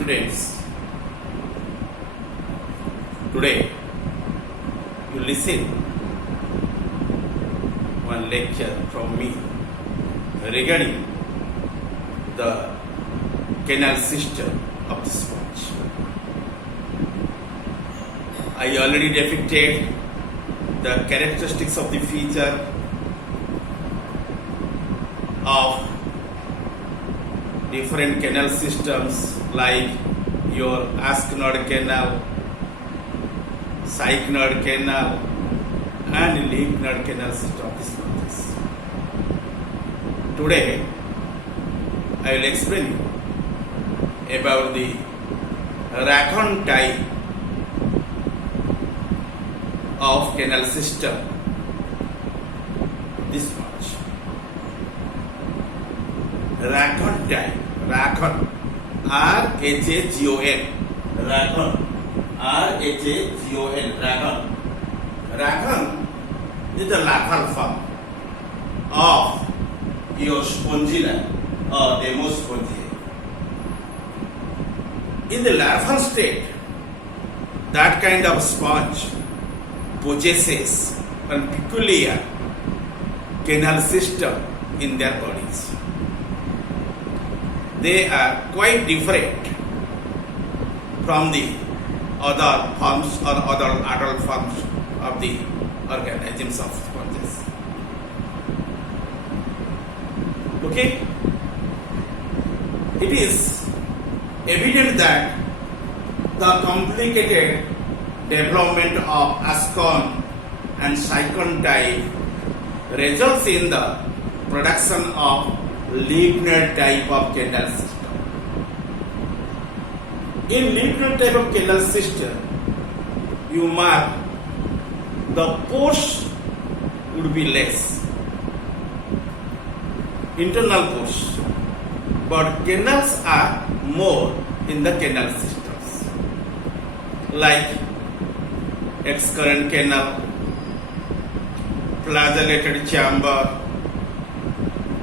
Students, today you listen one lecture from me regarding the canal system of the sponge. I already depicted the characteristics of the feature of different canal systems like your Asknod canal, Sychnod canal and Lymphnod canal system of the sponges. Today I will explain you about the Racon type of canal system, this much. Racon type, Racon, R-H-A-G-O-N, Racon, R-H-A-G-O-N, Racon. Racon is the larval form of your spongilla or Demospongia. In the larval state, that kind of sponge possesses a peculiar canal system in their bodies. They are quite different from the other forms or other adult forms of the organisms of sponges. Okay? It is evident that the complicated development of Askon and Sycon type results in the production of Lymphnod type of canal system. In Lymphnod type of canal system, you mark the pores would be less, internal pores, but canals are more in the canal systems, like excurrent canal, flagellated chamber,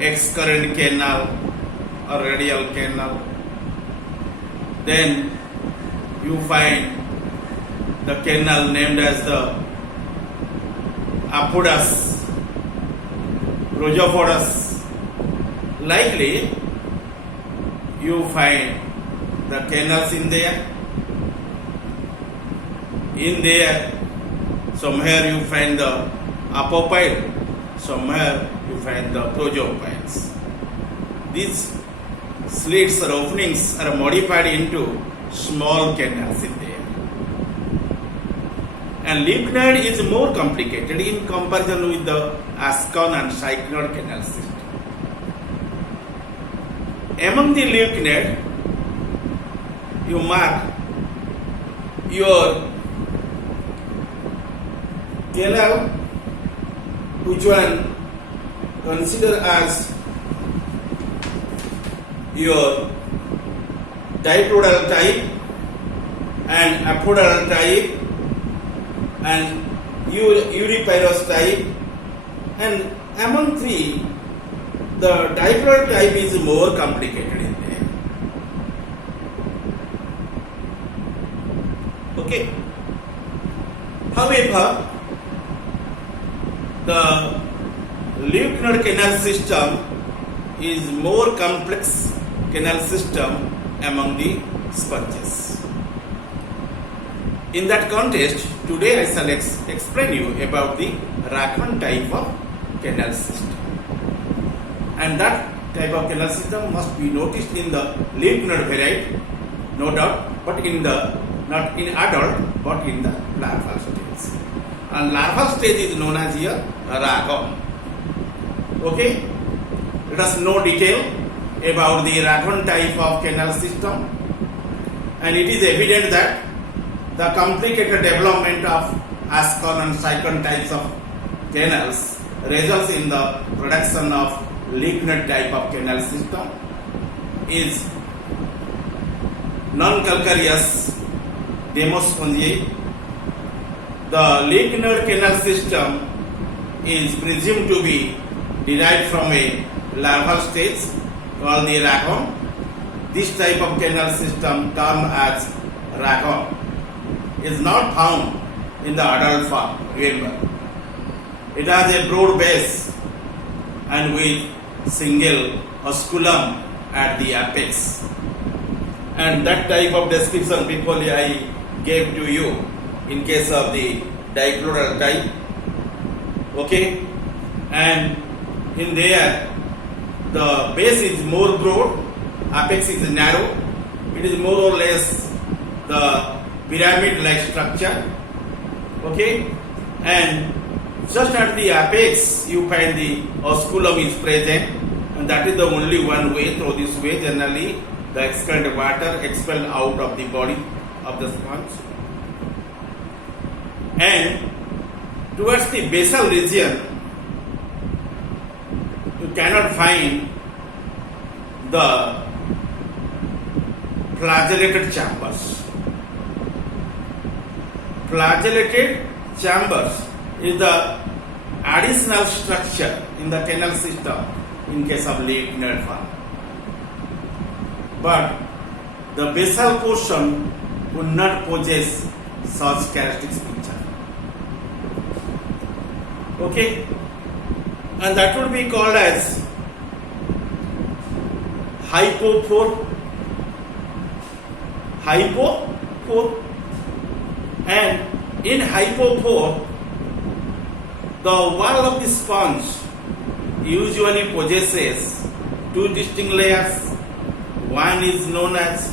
excurrent canal or radial canal. Then you find the canal named as the Apodus, Rhizopodus. Likely you find the canals in there. In there, somewhere you find the apopyle, somewhere you find the prosopiles. These slits or openings are modified into small canals in there. And Lymphnod is more complicated in comparison with the Askon and Sychnod canal system. Among the Lymphnod, you mark your canal, which one consider as your diploidal type and apodal type and uripyrous type, and among three the diploidal type is more complicated in there. Okay. However, the Lymphnod canal system is more complex canal system among the sponges. In that context, today I shall explain you about the Racon type of canal system. And that type of canal system must be noticed in the Lymphnod variety, no doubt, but in the not in adult, but in the larval stage. And larval stage is known as here Racon. Okay? Let us know detail about the Racon type of canal system, and it is evident that the complicated development of Askon and Sycon types of canals results in the production of Lymphnod type of canal system is non-calcareous Demospongiae. The Lymphnod canal system is presumed to be derived from a larval stage called the Racon, this type of canal system termed as racon is not found in the adult form. Remember, it has a broad base and with single osculum at the apex. And that type of description briefly I gave to you in case of the dichloral type. Okay, and in there the base is more broad, apex is narrow. It is more or less the pyramid-like structure. Okay, and just at the apex you find the osculum is present, and that is the only one way. Through this way generally the expelled water expelled out of the body of the sponge. And towards the basal region you cannot find the flagellated chambers. Flagellated chambers is the additional structure in the canal system in case of lymph form. But the basal portion would not possess such characteristic picture. Okay, and that would be called as hypophore. Hypophore, and in hypophore, the wall of the sponge usually possesses two distinct layers. One is known as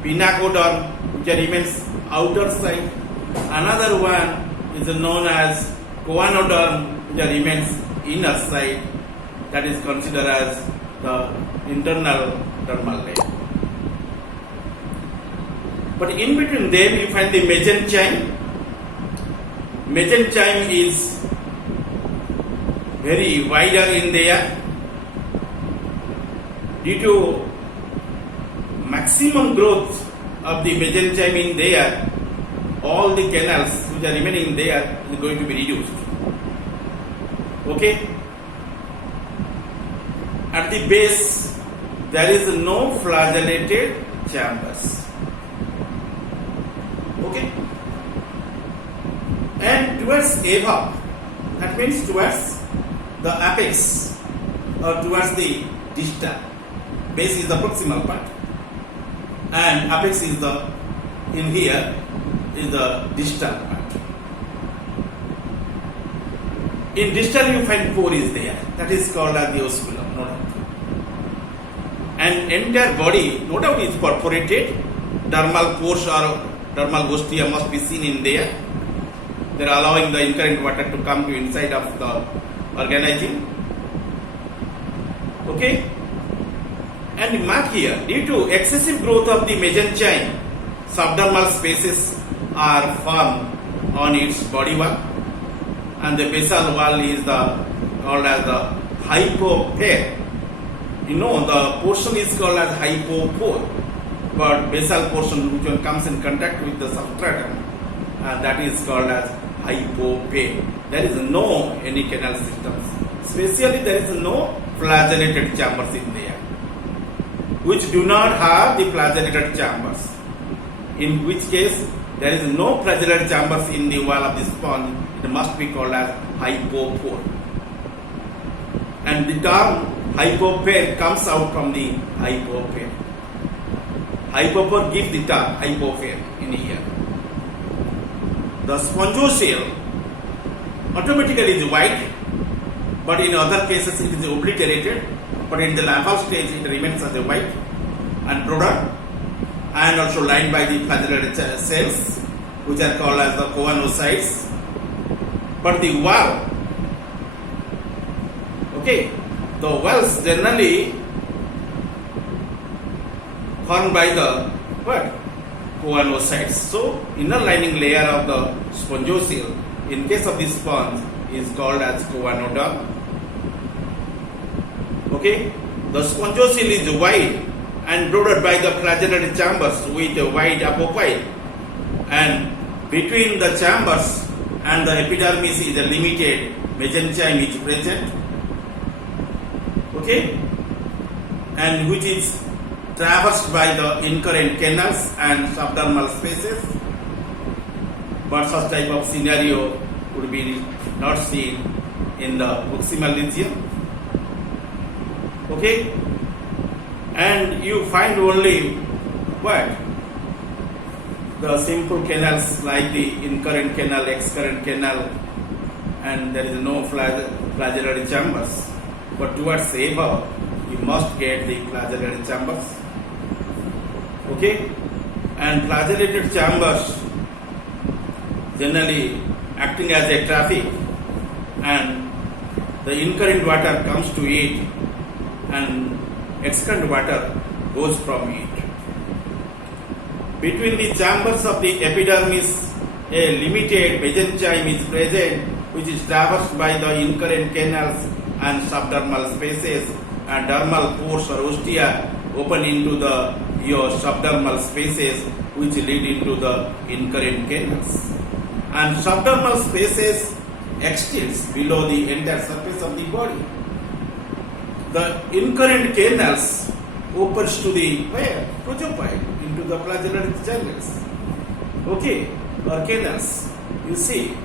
pinacoderm, which remains outer side. Another one is known as choanoderm, which remains inner side. That is considered as the internal dermal layer. But in between them you find the mesenchyme. Mesenchyme is very wider in there. Due to maximum growth of the mesenchyme in there, all the canals which are remaining there is going to be reduced. Okay? At the base there is no flagellated chambers. Okay? And towards ava, that means towards the apex or towards the distal. Base is the proximal part and apex is the, in here is the distal part. In distal you find pore is there, that is called as the osculum, no doubt. And entire body no doubt is perforated. Dermal pores or dermal ostia must be seen in there. They are allowing the incurrent water to come to inside of the organism. Okay? And mark here, due to excessive growth of the mesenchyme, subdermal spaces are formed on its body wall, and the basal wall is the called as the hypophore. You know, the portion is called as hypophore, but basal portion which one comes in contact with the substratum, that is called as hypophore. There is no any canal systems. Especially there is no flagellated chambers in there, which do not have the flagellated chambers. In which case there is no flagellated chambers in the wall of the sponge. It must be called as hypophore. And the term hypophore comes out from the hypophore. Hypophore gives the term hypophore in here. The spongiocele automatically is white, but in other cases it is obliterated. But in the lymphal stage it remains as a white and broader, and also lined by the flagellated cells, which are called as the choanocytes. But the wall, okay, the walls generally formed by the what? Choanocytes. So inner lining layer of the spongiocele in case of this sponge is called as choanoderm. Okay, the spongiocele is wide and bordered by the flagellated chambers with a wide apocyte, and between the chambers and the epidermis is a limited mesenchyme is present. Okay, and which is traversed by the incurrent canals and subdermal spaces, but such type of scenario would be not seen in the proximal region. Okay, and you find only what? The simple canals like the incurrent canal, excurrent canal, and there is no flagellary chambers. But towards above, you must get the flagellary chambers. Okay, and flagellated chambers generally acting as a traffic, and the incurrent water comes to it and excurrent water goes from it. Between the chambers of the epidermis, a limited mesenchyme is present, which is traversed by the incurrent canals and subdermal spaces, and dermal pores or ostia open into your subdermal spaces, which lead into the incurrent canals. And subdermal spaces extends below the entire surface of the body. The incurrent canals opens to the where? Projopae, into the flagellary channels. Okay, or canals. You see,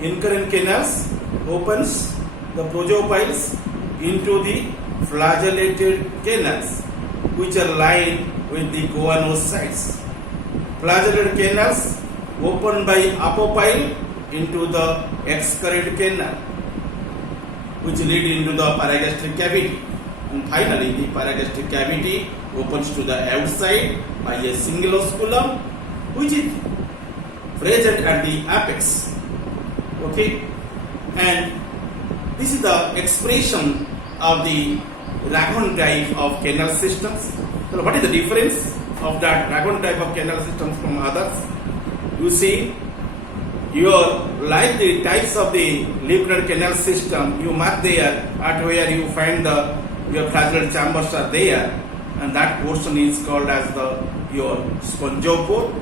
incurrent canals opens the projopiles into the flagellated canals, which are lined with the goonocytes. Flagellated canals open by apopyle into the excurrent canal, which lead into the paragastric cavity. And finally, the paragastric cavity opens to the outside by a single osculum, which is present at the apex. Okay, and this is the expression of the Ragone type of canal systems. So, what is the difference of that Ragone type of canal systems from others? You see, like the types of the lymph node canal system, you mark there at where you find your flagellar chambers are there, and that portion is called as your spongiopore.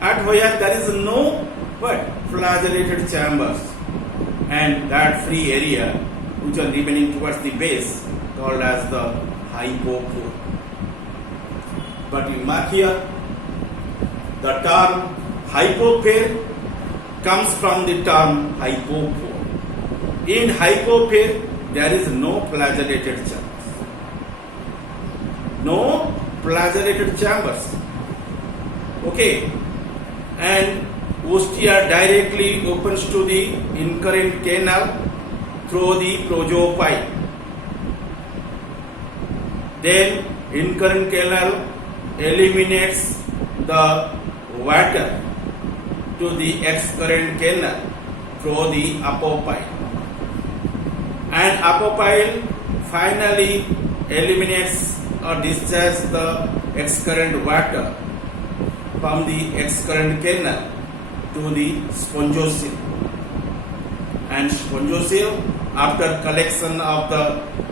At where there is no flagellated chambers, and that free area which are remaining towards the base called as the hypopore. But you mark here, the term hypopare comes from the term hypopore. In hypopare, there is no flagellated chambers. No flagellated chambers. Okay, and ostia directly opens to the incurrent canal through the projopile. Then incurrent canal eliminates the water to the excurrent canal through the apopyle, and apopyle finally eliminates or discharges the excurrent water from the excurrent canal to the spongiocele, and spongiocele, after collection of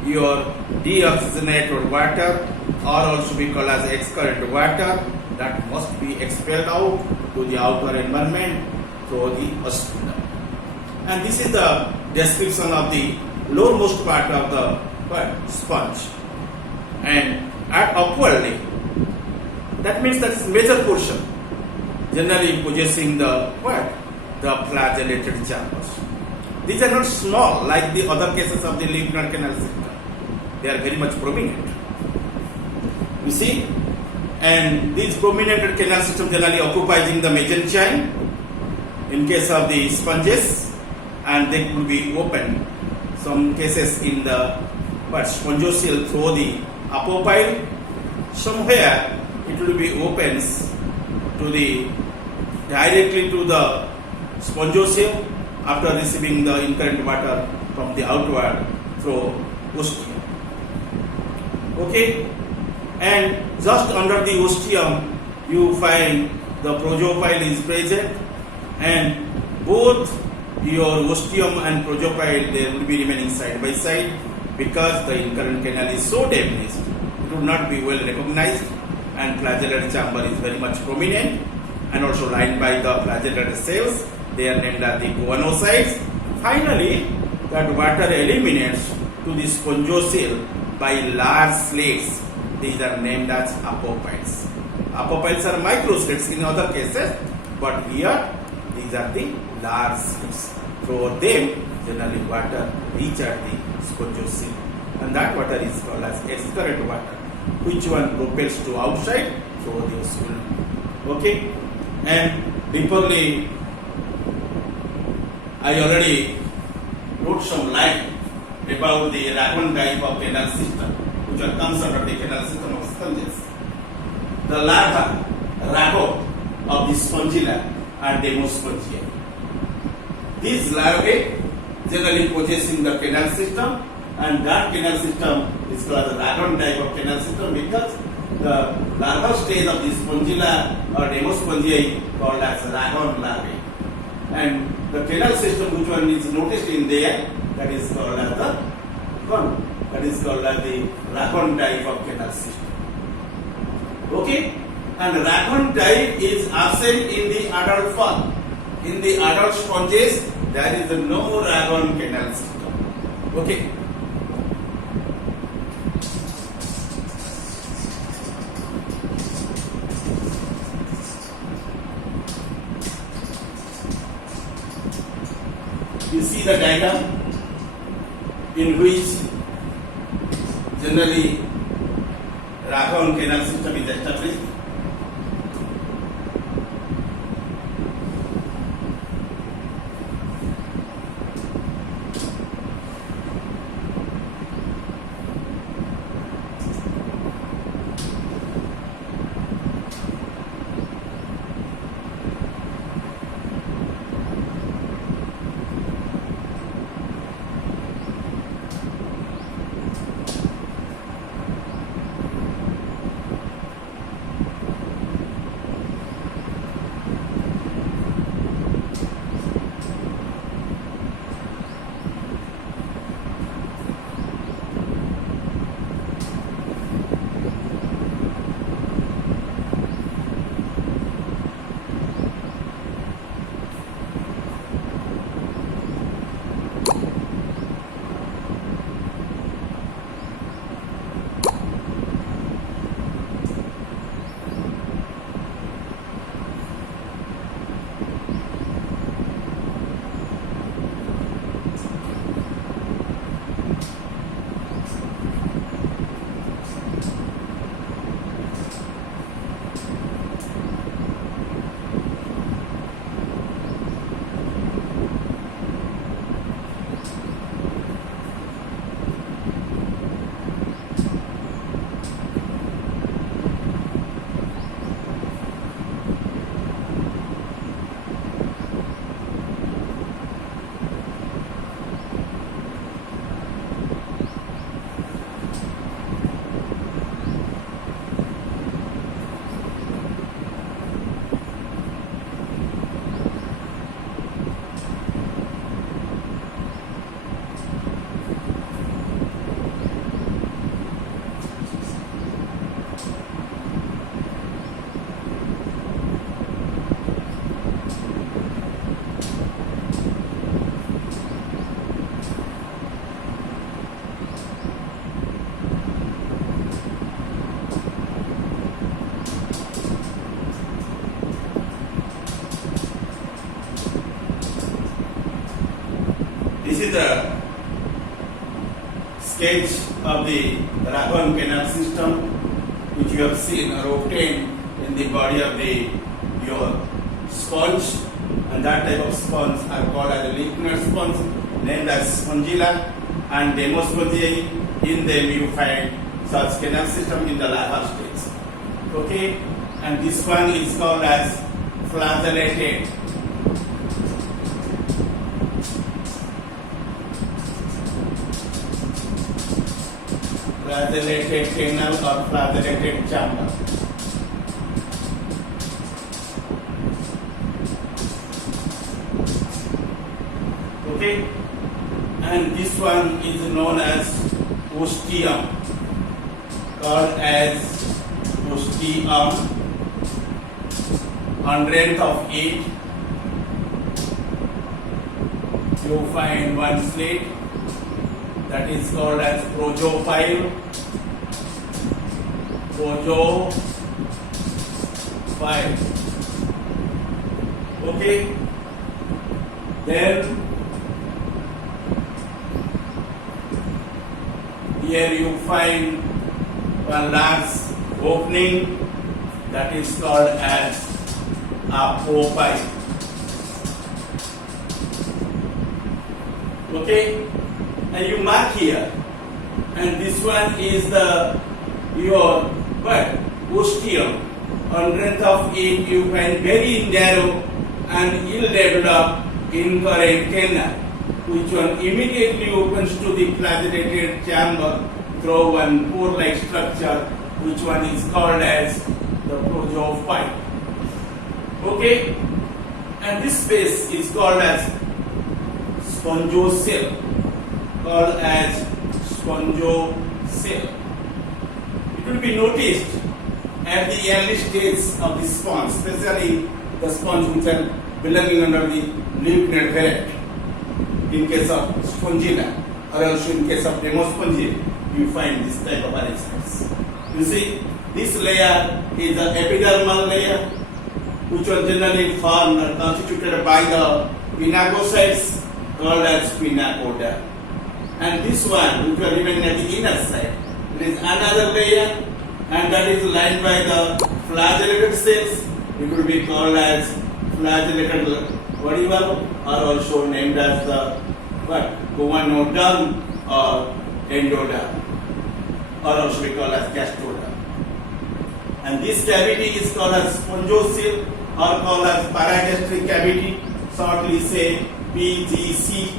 your deoxygenated water, or also be called as excurrent water, that must be expelled out to the outer environment through the osculum. And this is the description of the lowermost part of the sponge. And at upwardly, that means that is major portion, generally possessing the flagellated chambers. These are not small like the other cases of the lymph node canal system. They are very much prominent. You see, and these prominent canal system generally occupying the mesenchyme in case of the sponges, and they could be open. Some cases in the spongiocele through the apopyle. Somewhere it will be opens to the directly to the spongiocele after receiving the incurrent water from the outward through ostium. Okay, and just under the ostium you find the projopyle is present, and both your ostium and projopyle, they will be remaining side by side, because the incurrent canal is so diminished, it would not be well recognized, and flagellar chamber is very much prominent and also lined by the flagellar cells. They are named as the goonocytes. Finally, that water eliminates to the spongiocele by large slits these are named as apophytes. Apophytes are microslits in other cases, but here these are the large slits. Through them, generally water reach at the spongosil, and that water is called as excrete water. Which one propels to outside? So the oscillum. Okay, and before I already wrote some line about the Racon type of canal system, which comes under the canal system of sponges. The larva, rhago of the spongilla and Demospongia. These larvae generally possessing the canal system, and that canal system is called the Racon type of canal system because the larval stage of the spongilla or Demospongia called as Racon larvae. And the canal system which one is noticed in there, that is called as the Racon type of canal system. Okay, and Racon type is absent in the adult form. In the adult sponges, there is no Racon canal system. Okay. You see the diagram in which generally Racon canal system is established. This is the sketch of the Racon canal system which you have seen or obtained in the body of your sponge, and that type of sponge are called as a liquid sponge named as spongilla, and Demospongia. In them you find such canal system in the larval stage. Okay, and this one is called as flagellated. Flagellated canal or flagellated chamber. Okay, and this one is known as ostium, called as ostium. 100th of it, you find one slit that is called as projophile. Projopile. Okay. Then here you find one large opening that is called as apopyle. Okay, and you mark here, and this one is your ostium. Underneath of it you find very narrow and ill-developed incorrect canal, which one immediately opens to the flagellated chamber through one pore-like structure, which one is called as the projopile. Okay, and this space is called as spongocele. It will be noticed at the early stage of the sponge, especially the sponge which are belonging under the lignite variety. In case of spongina, or also in case of demospongia, you find this type of arrangements. You see, this layer is the epidermal layer, which was generally formed or constituted by the pinacocytes called as pinacoderm. And this one, which was remaining at the inner side, it is another layer, and that is lined by the flagellated cells. It will be called as flagellated volival, or also named as the guanoderm or endoderm, or also we call as gastroderm. And this cavity is called as spongocele, or called as paragastric cavity, shortly say PGC,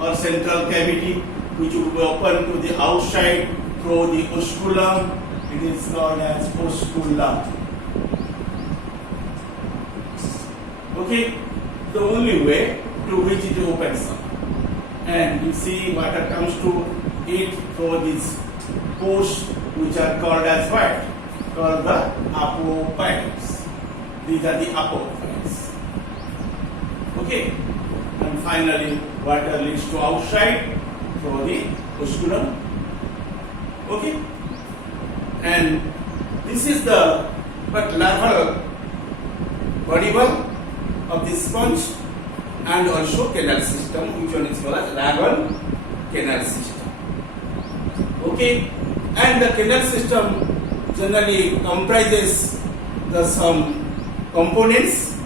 or central cavity, which will be open to the outside through the osculum. It is called as osculum. Okay, the only way to which it opens up. And you see water comes to it through these pores, which are called as what? Called the apophyles. These are the apophyles. Okay, and finally water leads to outside through the osculum. Okay, and this is the larval volival of the sponge, and also canal system, which one is called as larval canal system. Okay, and the canal system generally comprises the some components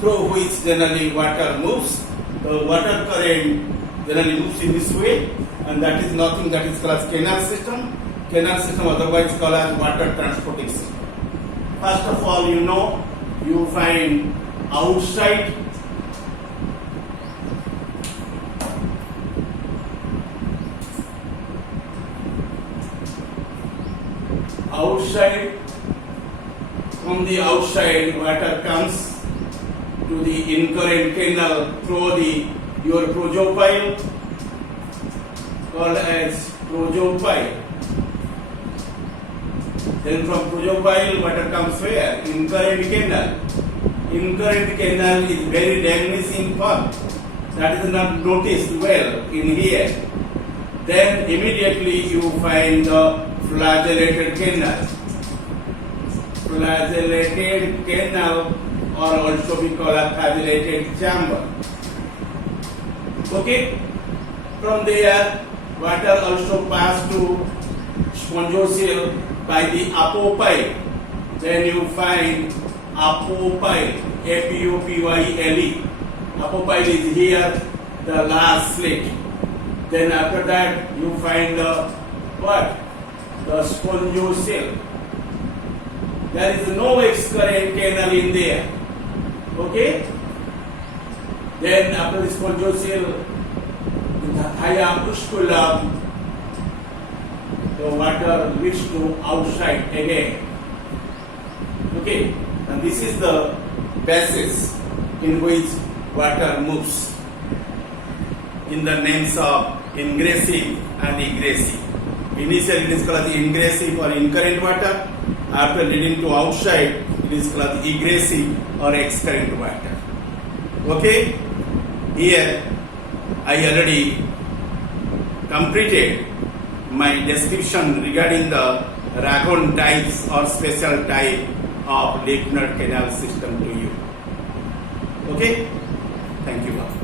through which generally water moves. The water current generally moves in this way, and that is nothing that is called as canal system. Canal system, otherwise called as water transporting system. First of all, you find outside from the outside water comes to the incurrent canal through your projopile, called as projopile. Then from projopile water comes where? Incurrent canal. Incurrent canal is very diminishing form. That is not noticed well in here. Then immediately you find the flagellated canal. Flagellated canal, or also we call a flagellated chamber. Okay? From there, water also pass to spongocele by the apopyle. Then you find apopyle, apopyle. Apopyle is here, the last slit. Then after that, you find the spongocele. There is no excurrent canal in there. Okay? Then after the spongocele, in the higher osculum, the water leads to outside again. Okay? And this is the basis in which water moves, in the names of ingressive and egressive. Initially it is called ingressive or incurrent water. After leading to outside, it is called egressive or excurrent water. Okay? Here I already completed my description regarding the Ragone types or special type of lymph node canal system to you. Okay, thank you.